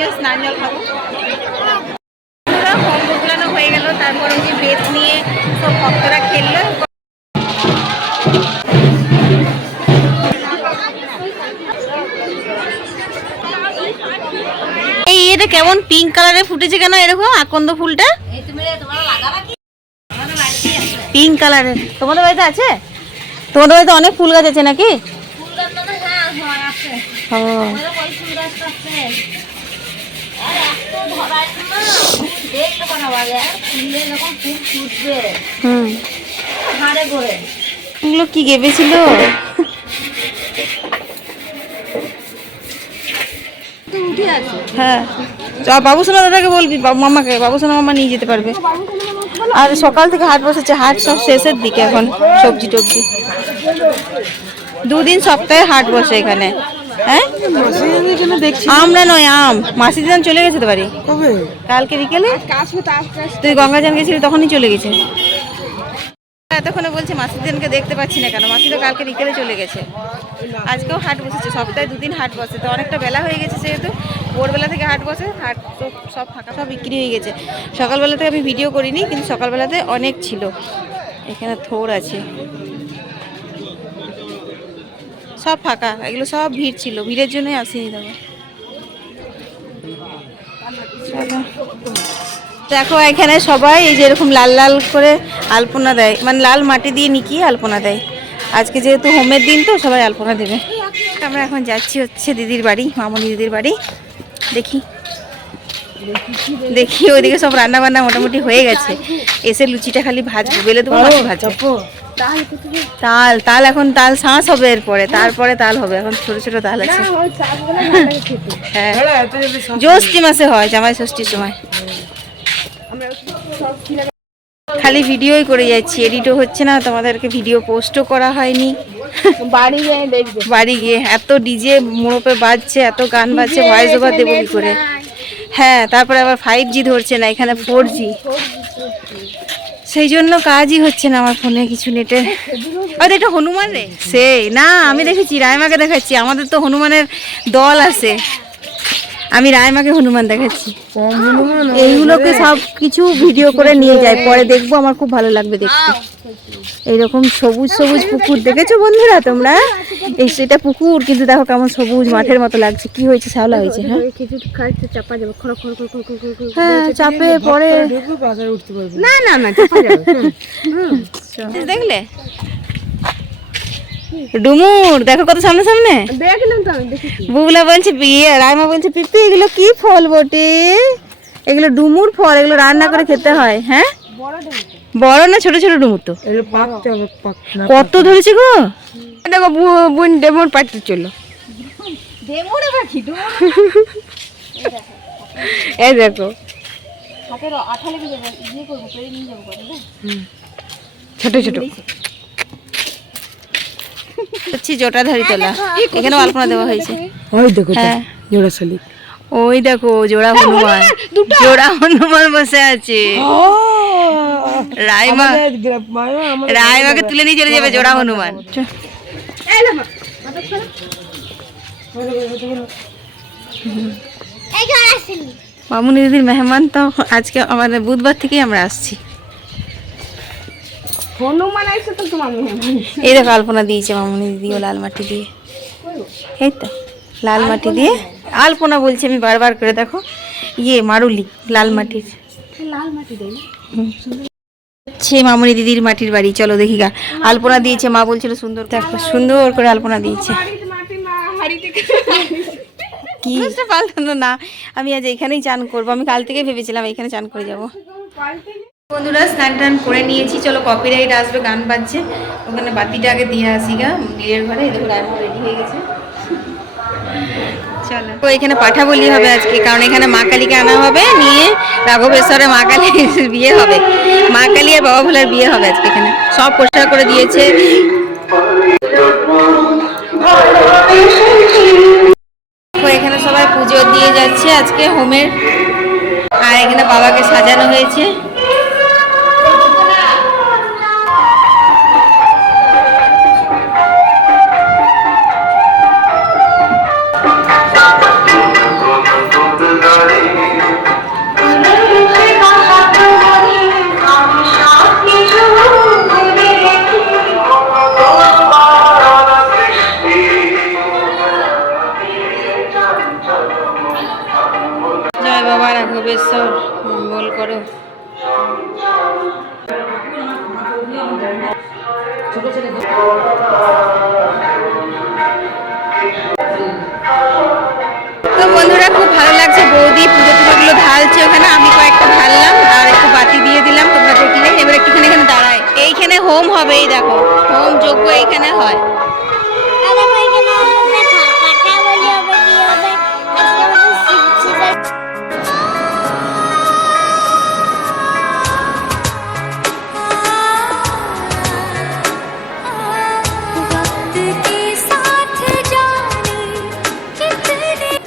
নিজেও স্নান জল খাবো। হোম ঢুকলানো হয়ে গেল, তারপর ওই যে বেদ নিয়ে সব ভক্তরা খেললো। এই এটা কেমন পিঙ্ক কালারে ফুটেছে কেন এরকম আকন্দ ফুলটা? পিঙ্ক কালারের তোমাদের বাড়িতে আছে? তোমাদের বাড়িতে অনেক ফুল গাছ আছে নাকি? এগুলো কি গেবেছিল? হ্যাঁ বাবুসোনা দাদাকে বলবি, মামাকে, বাবুসোনা মামা নিয়ে যেতে পারবে। আর সকাল থেকে হাট বসেছে, হাট সব শেষের দিকে এখন, সবজি টবজি। 2 দিন সপ্তাহে হাট বসে এখানে। হ্যাঁ আমরা নয়, আম মাসি দিদান চলে গেছে তো বাড়ি কালকে বিকেলে। তুই গঙ্গাজান গেছিলি তখনই চলে গেছে। এতক্ষণে বলছে মাসি দিদানকে দেখতে পাচ্ছি না কেন, মাসি তো কালকে বিকেলে চলে গেছে। আজকেও হাট বসেছে, সপ্তাহে 2 দিন হাট বসে, তো অনেকটা বেলা হয়ে গেছে যেহেতু ভোরবেলা থেকে হাট বসে, হাট তো সব ফাঁকা, সব বিক্রি হয়ে গেছে। সকালবেলা থেকে আমি ভিডিও করিনি, কিন্তু সকালবেলাতে অনেক ছিল। এখানে থোর আছে, সব ফাঁকা, এগুলো সব ভিড় ছিল, ভিড়ের জন্যই আসিনি তবে। দেখো এখানে সবাই এই যে এরকম লাল লাল করে আলপনা দেয়, মানে লাল মাটি দিয়ে নিকিয়ে আলপনা দেয়। আজকে যেহেতু হোমের দিন তো সবাই আলপনা দেবে। আমরা এখন যাচ্ছি হচ্ছে দিদির বাড়ি, মামনি দিদির বাড়ি। দেখি দেখি ওইদিকে সব রান্না বান্না মোটামুটি হয়ে গেছে। এসে লুচিটা খালি ভাজবো, বেলে দেবো, মাছ ভাজবো। তাল তাল এখন তাল শাঁস হবে, এরপরে তারপরে তাল হবে। এখন ছোট ছোট তাল আছে। হ্যাঁ জ্যৈষ্ঠী মাসে হয়, জামাই ষষ্ঠীর সময়। খালি ভিডিওই করে যাচ্ছি, এডিটও হচ্ছে না, তোমাদেরকে ভিডিও পোস্টও করা হয়নি। বাড়ি গিয়ে এত ডিজে মোড়পে বাজছে, এত গান বাজছে, ভয়েস ওভার দেবো কি করে? হ্যাঁ তারপরে আবার 5G ধরছে না, এখানে 4G, সেই জন্য কাজই হচ্ছে না আমার ফোনে কিছু নেটের। হয়তো এটা হনুমান রে, সেই না আমি দেখেছি, রায়মাকে দেখাচ্ছি, আমাদের তো হনুমানের দল আছে, আমি রায়মাকে হনুমান দেখাচ্ছি। এইগুলোকে সব কিছু ভিডিও করে নিয়ে যায়, পরে দেখবো, আমার খুব ভালো লাগবে দেখতে। এইরকম সবুজ সবুজ পুকুর দেখেছো বন্ধুরা তোমরা? এই সেটা পুকুর, কিন্তু দেখো কেমন সবুজ মাঠের মতো লাগছে। কি হয়েছে? শ্যাওলা হয়েছে। হ্যাঁ চাপে পরে না না না দেখলে ডুমুর দেখো কত সামনে সামনে। বুবলা বলছে বিয়ে, রাইমা বলছে পিপি এগুলো কি ফল বটে? এগুলো ডুমুর ফল, এগুলো রান্না করে খেতে হয়। হ্যাঁ বড় না ছোট ছোট ডুমুর তো কত ধরেছে গো। দেখো বোন ডেমুর পাড়তে চলো। এই দেখো ছোট ছোট জটাধারী তোলা, এখানেও আলপনা দেওয়া হয়েছে। ওই দেখো জোড়া শালিক, ওই দেখো জোড়া হনুমান, জোড়া হনুমান বসে আছে। রাইমাকে তুলে নিয়ে চলে যাবে জোড়া হনুমান। মামুনি দিদির মেহমান তো আজকে আমাদের বুধবার থেকেই আমরা আসছি। এই দেখো আলপনা দিয়েছে মামুনি দিদি, ও লাল মাটি দিয়ে, এই তো লাল মাটি দিয়ে আলপনা বলছি আমি বারবার করে। দেখো ইয়ে মারুলি লাল মাটির, মামুনি দিদির মাটির বাড়ি। চলো দেখি গা, আলপনা দিয়েছে, মা বলছিল সুন্দর, দেখো সুন্দর করে আলপনা দিয়েছে। কি পাল্টানো না, আমি আজ এখানেই চান করবো। আমি কাল থেকে ভেবেছিলাম এখানে চান করে যাব। বন্ধুরা স্নান টান করে নিয়েছি, চলো কপিরাইট আসবে, গান বাজছে, ওখানে বাতিটা আগে দিয়ে আসি গা বিয়ের ঘরে। দেখো রান্না রেডি হয়ে গেছে, চলো। তো এখানে পাঠা বলি হবে আজকে, কারণ এখানে মা কালীকে আনা হবে, নিয়ে রাঘবেশ্বরে মা কালীর বিয়ে হবে, মা কালী আর বাবা ভোলার বিয়ে হবে আজকে। এখানে সব পরিষ্কার করে দিয়েছে। এখানে সবাই পুজো দিয়ে যাচ্ছে আজকে হোমের, আর এখানে বাবাকে সাজানো হয়েছে। বাবা রাঘবেশ্বর মঙ্গল করো। তো বন্ধুরা খুব ভালো লাগছে, বৌদি পুজো টুজোগুলো ঢালছে ওখানে, আমি কয়েকটা ঢাললাম আর একটু বাতি দিয়ে দিলাম, তোমরা দেখলে। এবার একটুখানি এখানে দাঁড়ায়, এইখানে হোম হবে, এই দেখো হোম যজ্ঞ এইখানে হয়।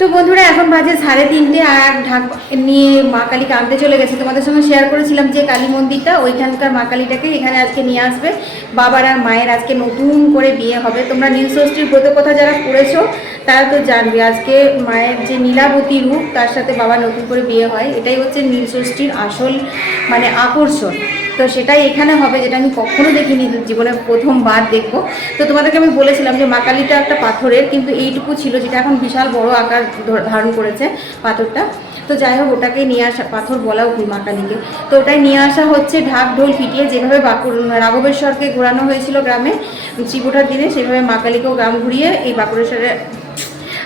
তো বন্ধুরা এখন বাজে 3:30 আর ঢাক নিয়ে মা কালীকে আনতে চলে গেছে। তোমাদের সঙ্গে শেয়ার করেছিলাম যে কালী মন্দিরটা, ওইখানকার মা কালীটাকে এখানে আজকে নিয়ে আসবে। বাবার আর মায়ের আজকে নতুন করে বিয়ে হবে। তোমরা নীলষষ্ঠীর ব্রত কথা যারা করেছো তারা তো জানবে, আজকে মায়ের যে নীলাবতী রূপ তার সাথে বাবার নতুন করে বিয়ে হয়। এটাই হচ্ছে নীলষষ্ঠীর আসল মানে আকর্ষণ। তো সেটাই এখানে হবে, যেটা আমি কখনো দেখিনি, জীবনে প্রথমবার দেখবো। তো তোমাদেরকে আমি বলেছিলাম যে মা কালীটা একটা পাথরের, কিন্তু এইটুকু ছিল, যেটা এখন বিশাল বড় আকার ধারণ করেছে পাথরটা। তো যাই হোক, ওটাকে নিয়ে আসা, পাথর বলাও ভুল মা কালীকে, তো ওটাই নিয়ে আসা হচ্ছে ঢাক ঢোল পিটিয়ে। যেভাবে রাঘবেশ্বরকে ঘোরানো হয়েছিল গ্রামে শিবুঠার দিনে, সেভাবে মা কালীকেও গ্রাম ঘুরিয়ে এই বাঁকুড়েশ্বরে,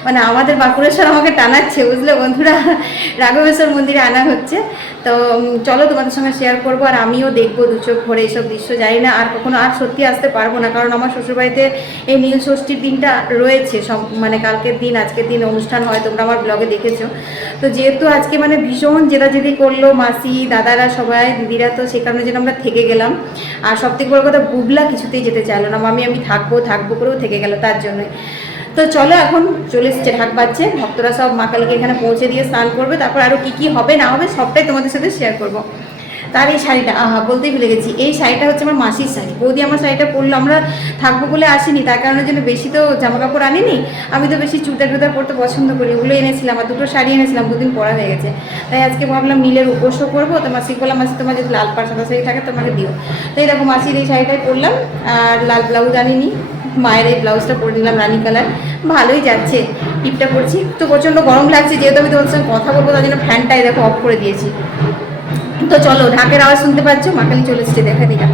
মানে আমাদের বাঁকুড়েশ্বর আমাকে টানাচ্ছে, বুঝলে বন্ধুরা, রাঘবেশ্বর মন্দিরে আনা হচ্ছে। তো চলো তোমাদের সঙ্গে শেয়ার করবো, আর আমিও দেখবো দু চোখ ভরে এইসব দৃশ্য। জানি না আর কখনো আর সত্যি আসতে পারবো না, কারণ আমার শ্বশুরবাড়িতে এই নীলষষ্ঠীর দিনটা রয়েছে, সব মানে কালকের দিন আজকের দিন অনুষ্ঠান হয়, তোমরা আমার ব্লগে দেখেছো। তো যেহেতু আজকে মানে ভীষণ জেদাজেদি করলো মাসি দাদারা সবাই দিদিরা, তো সে কারণে যেন আমরা থেকে গেলাম। আর সবথেকে বড় কথা, বুবলা কিছুতেই যেতে চাইলো না, আমি থাকবো থাকবো করেও থেকে গেল, তার জন্যই। তো চলো এখন চলে এসছে, ঢাক বাজছে, ভক্তরা সব মা কালীকে এখানে পৌঁছে দিয়ে স্নান করবে। তারপর আরও কী কী হবে না হবে সবটাই তোমাদের সাথে শেয়ার করব। তার এই শাড়িটা, বলতেই ভুলে গেছি, এই শাড়িটা হচ্ছে আমার মাসির শাড়ি। বৌদি আমার শাড়িটা পরলো, আমরা থাকবো বলে আসিনি, তার কারণের জন্য বেশি তো জামা কাপড় আনিনি। আমি তো বেশি চুড়িদার টুদার পরতে পছন্দ করি, ওগুলো এনেছিলাম, আর দুটো শাড়ি এনেছিলাম, দুদিন পরা হয়ে গেছে। তাই আজকে ভাবলাম নীলের উপস্য করবো। তো মাসিকে বললাম, মাসি তোমার যদি লাল পাড় সাদা শাড়ি থাকে তোমাকে দিও। তো এই দেখো মাসির এই শাড়িটাই পরলাম, আর লাল ব্লাউজ আনিনি, মায়ের এই ব্লাউজটা পরে নিলাম রানি কালার, ভালোই যাচ্ছে। টিপটা পরছি, তো প্রচণ্ড গরম লাগছে, যেহেতু আমি তোমার সঙ্গে কথা বলবো তার জন্য ফ্যানটাই দেখো অফ করে দিয়েছি। তো চলো, ঢাকের আওয়াজ শুনতে পাচ্ছ, মা কালী চলে এসেছে, দেখা দিলাম।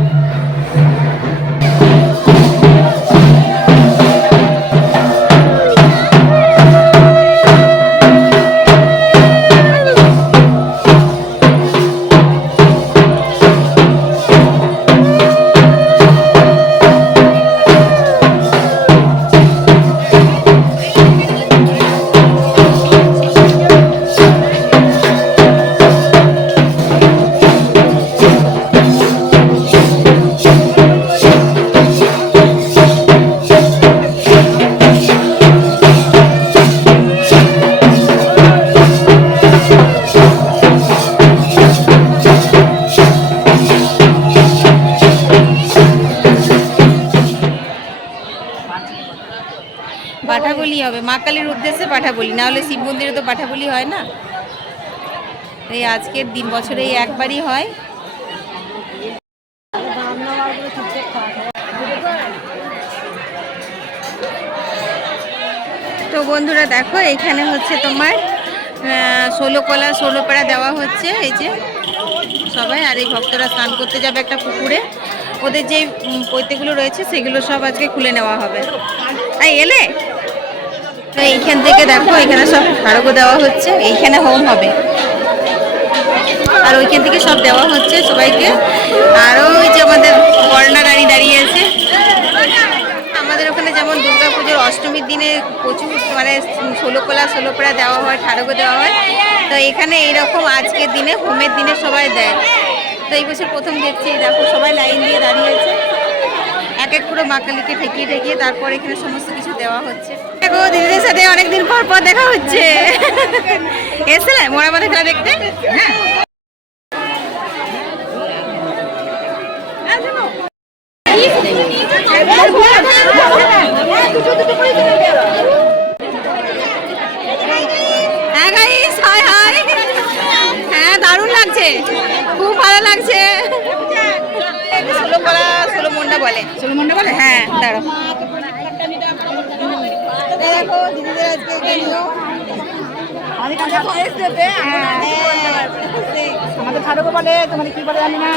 পাঠা বলি হবে, মা কালীর উদ্দেশ্যে পাঠা বলি, না হলে শিব মন্দিরে তো পাঠা বলি হয় না। এই আজকের দিন বছরে এই একবারই হয়। তো বন্ধুরা দেখো, এখানে হচ্ছে তোমার 16 কলা 16 পেড়া দেওয়া হচ্ছে, এই যে সবাই। আর এই ভক্তরা স্নান করতে যাবে একটা পুকুরে, ওদের যে পৈতেগুলো রয়েছে সেগুলো সব আজকে খুলে নেওয়া হবে। এলে তো এইখান থেকে দেখো, এখানে সব আরোগ্য দেওয়া হচ্ছে, এইখানে হোম হবে, আর ওইখান থেকে সব দেওয়া হচ্ছে সবাইকে। আরও ওই যে আমাদের বর্ণা গাড়ি দাঁড়িয়ে আছে। আমাদের ওখানে যেমন দুর্গাপুজোর অষ্টমীর দিনে প্রচুর মানে 16 কলা 16 পেড়া দেওয়া হয়, ঠাড়গো দেওয়া হয়, তো এখানে এইরকম আজকের দিনে হোমের দিনে সবাই দেয়। তো এই বছর প্রথম দেখছি, দেখো সবাই লাইন দিয়ে দাঁড়িয়েছে, এক এক করে মা কালীকে ঠেকিয়ে ঠেকিয়ে তারপর এখানে সমস্ত কিছু দেওয়া হচ্ছে। দেখো দিদিদের সাথে অনেকদিন পর পর দেখা হচ্ছে। এসেছিলে মোড়া মাথা খেলা দেখতে? হ্যাঁ গাইস, হাই হাই, হ্যাঁ দারুণ লাগছে, খুব ভালো লাগছে। 16 কলা 16 মুন্ডা বলে, 16 মুন্ডা বলে, হ্যাঁ দাঁড়ো। দেখো দিদিদের আজকে আমাদের ঠাকুর বলে, তোমার কি বলে জানি না।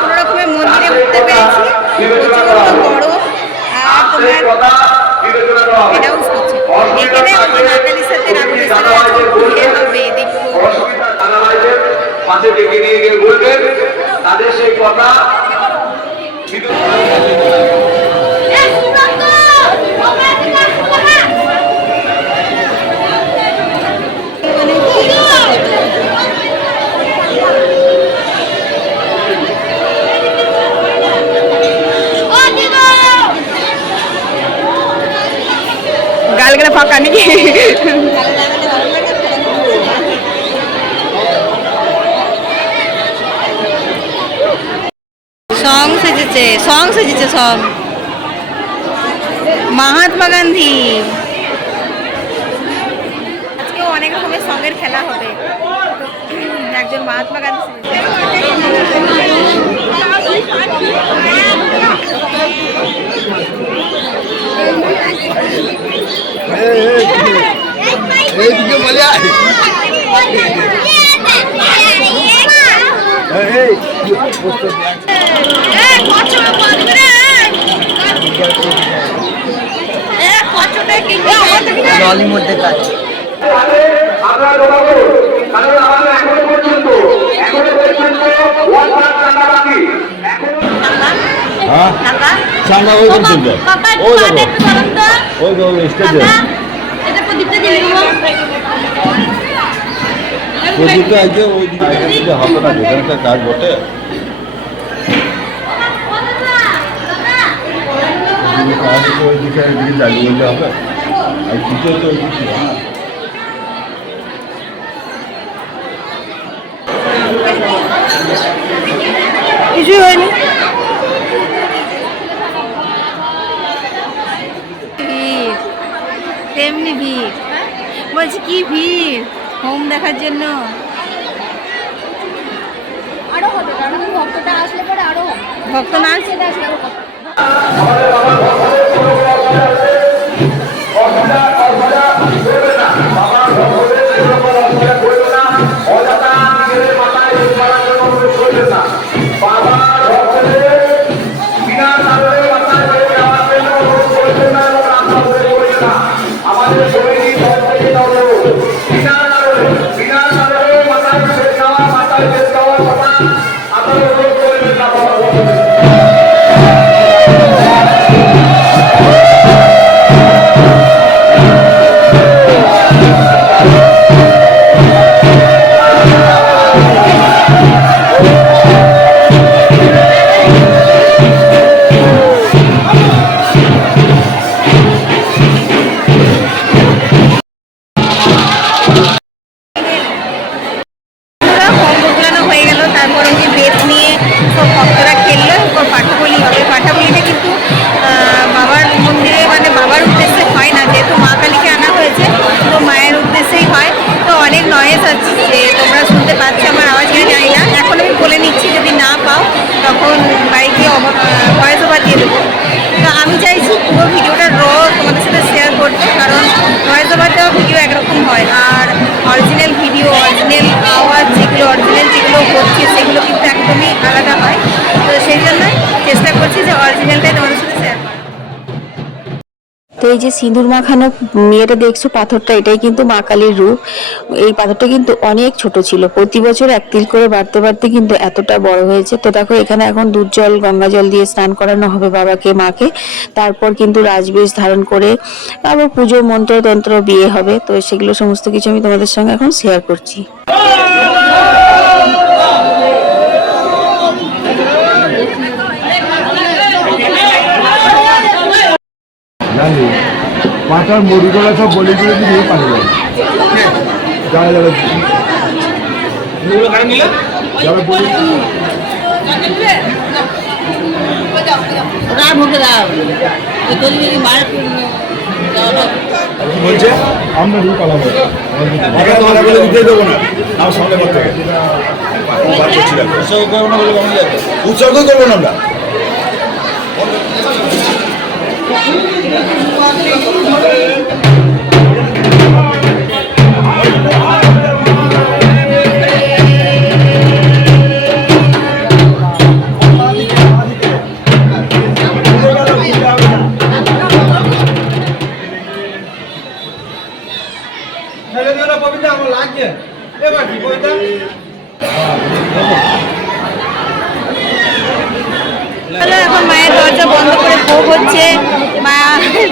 কোনো রকমের মন্দিরে উঠতে পেরেছি, প্রচন্ড গরম আর তোমার অ্যানাউন্স করছে এখানে মা কালীর সাথে রামকৃষ্ণের আজকে বিয়ে হবে, দেখবো। পাশে ডেকে নিয়ে গিয়ে বলবেন তাদের সেই কথা। গালগুলো ফাঁকা নাকি? সং সেজেছে, সং সেজেছে, সং মহাত্মা গান্ধী। আজকেও অনেক রকমের সঙ্গের খেলা হবে। একজন মহাত্মা গান্ধী জলের মধ্যে কাজ আমরা ঢোকাবো, কারণ আমাদের এখনো পর্যন্ত চাঁদা বাকি। চাঁদা ওই পর্যন্ত ওই দেখো ওই দেখো স্টেজে প্রদীপটা আজকে ওই দিকে হবে না, যেখানে একটা কাজ বটে ওই দিকে জ্বালিয়ে দিতে হবে। আর কিছু তো ওই দিকে কিছুই হয়নি। ভিড়, তেমনি ভিড়, বলছি কি ভিড় হোম দেখার জন্য। আরো হবে, কারণ ভক্তটা আসলে পরে আরো হবে। ভক্ত না আসলে তো এই যে সিঁদুর মাখানো মেয়েটা দেখছো পাথরটা, এটাই কিন্তু মা কালীর রূপ। এই পাথরটা কিন্তু অনেক ছোট ছিল, প্রতি বছর এক তিল করে বাড়তে বাড়তে কিন্তু এতটা বড় হয়েছে। তো দেখো এখানে এখন দুধ জল গঙ্গা জল দিয়ে স্নান করানো হবে বাবাকে মাকে, তারপর কিন্তু রাজবেশ ধারণ করে আবার পুজো মন্ত্র তন্ত্র বিয়ে হবে। তো সেগুলো সমস্ত কিছু আমি তোমাদের সঙ্গে এখন শেয়ার করছি। পাটার মুড়িগুলো সব বলি করে দিয়ে পানি যাবে যাওয়া যাবে বলছে আমরা রুল পালাম তোমার বলে দিতে দেবো না আমার সামনে করতে উৎসর্গ করবো না আমরা। চলো এখন মায়ের দরজা বন্ধ করে ভোগ হচ্ছে, মা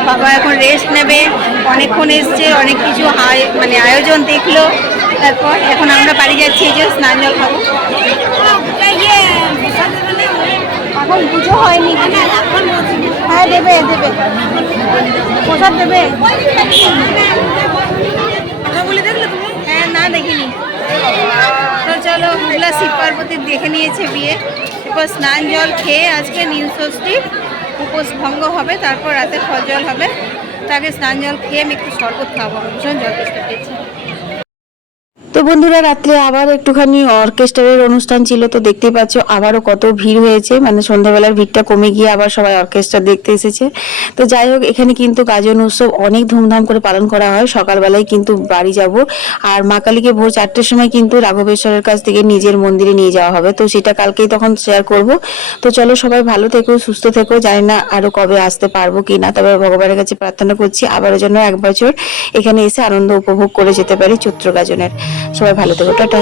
বাবা এখন রেস্ট নেবে, অনেকক্ষণ এসছে, অনেক কিছু মানে আয়োজন দেখলো, তারপর এখন আমরা বাড়ি যাচ্ছি, এই যে স্নান জল খাবো। এখন পুজো হয়নি, হ্যাঁ দেবে দেবে, প্রসাদ দেবে। হ্যাঁ না দেখিনি। তো চলো হুগলা শিব পার্বতী দেখে নিয়েছে বিয়ে, এরপর স্নান জল খেয়ে আজকে নীল ষষ্ঠী উপোস ভঙ্গ হবে, তারপর রাতে ফল জল হবে। তাকে স্নান জল খেয়ে আমি একটু শরবত খাবো, ভীষণ জল তেষ্টা পেয়েছি। তো বন্ধুরা রাত্রে আবার একটুখানি অর্কেস্ট্রারের অনুষ্ঠান ছিল, তো দেখতেই পাচ্ছ আবারও কত ভিড় হয়েছে, মানে সন্ধ্যাবেলার ভিড়টা কমে গিয়ে আবার সবাই অর্কেস্ট্রা দেখতে এসেছে। তো যাই হোক, এখানে কিন্তু গাজন উৎসব অনেক ধুমধাম করে পালন করা হয়। সকালবেলায় কিন্তু বাড়ি যাব, আর মা কালীকে ভোর 4টের সময় কিন্তু রাঘবেশ্বরের কাছ থেকে নিজের মন্দিরে নিয়ে যাওয়া হবে, তো সেটা কালকেই তখন শেয়ার করব। তো চলো সবাই ভালো থেকো, সুস্থ থেকো, জানি না আরো কবে আসতে পারবো কি না, তবে ভগবানের কাছে প্রার্থনা করছি আবারও যেন এক বছর এখানে এসে আনন্দ উপভোগ করে যেতে পারি চৈত্র গাজনের। সবাই ভালো থেকো, টাটা।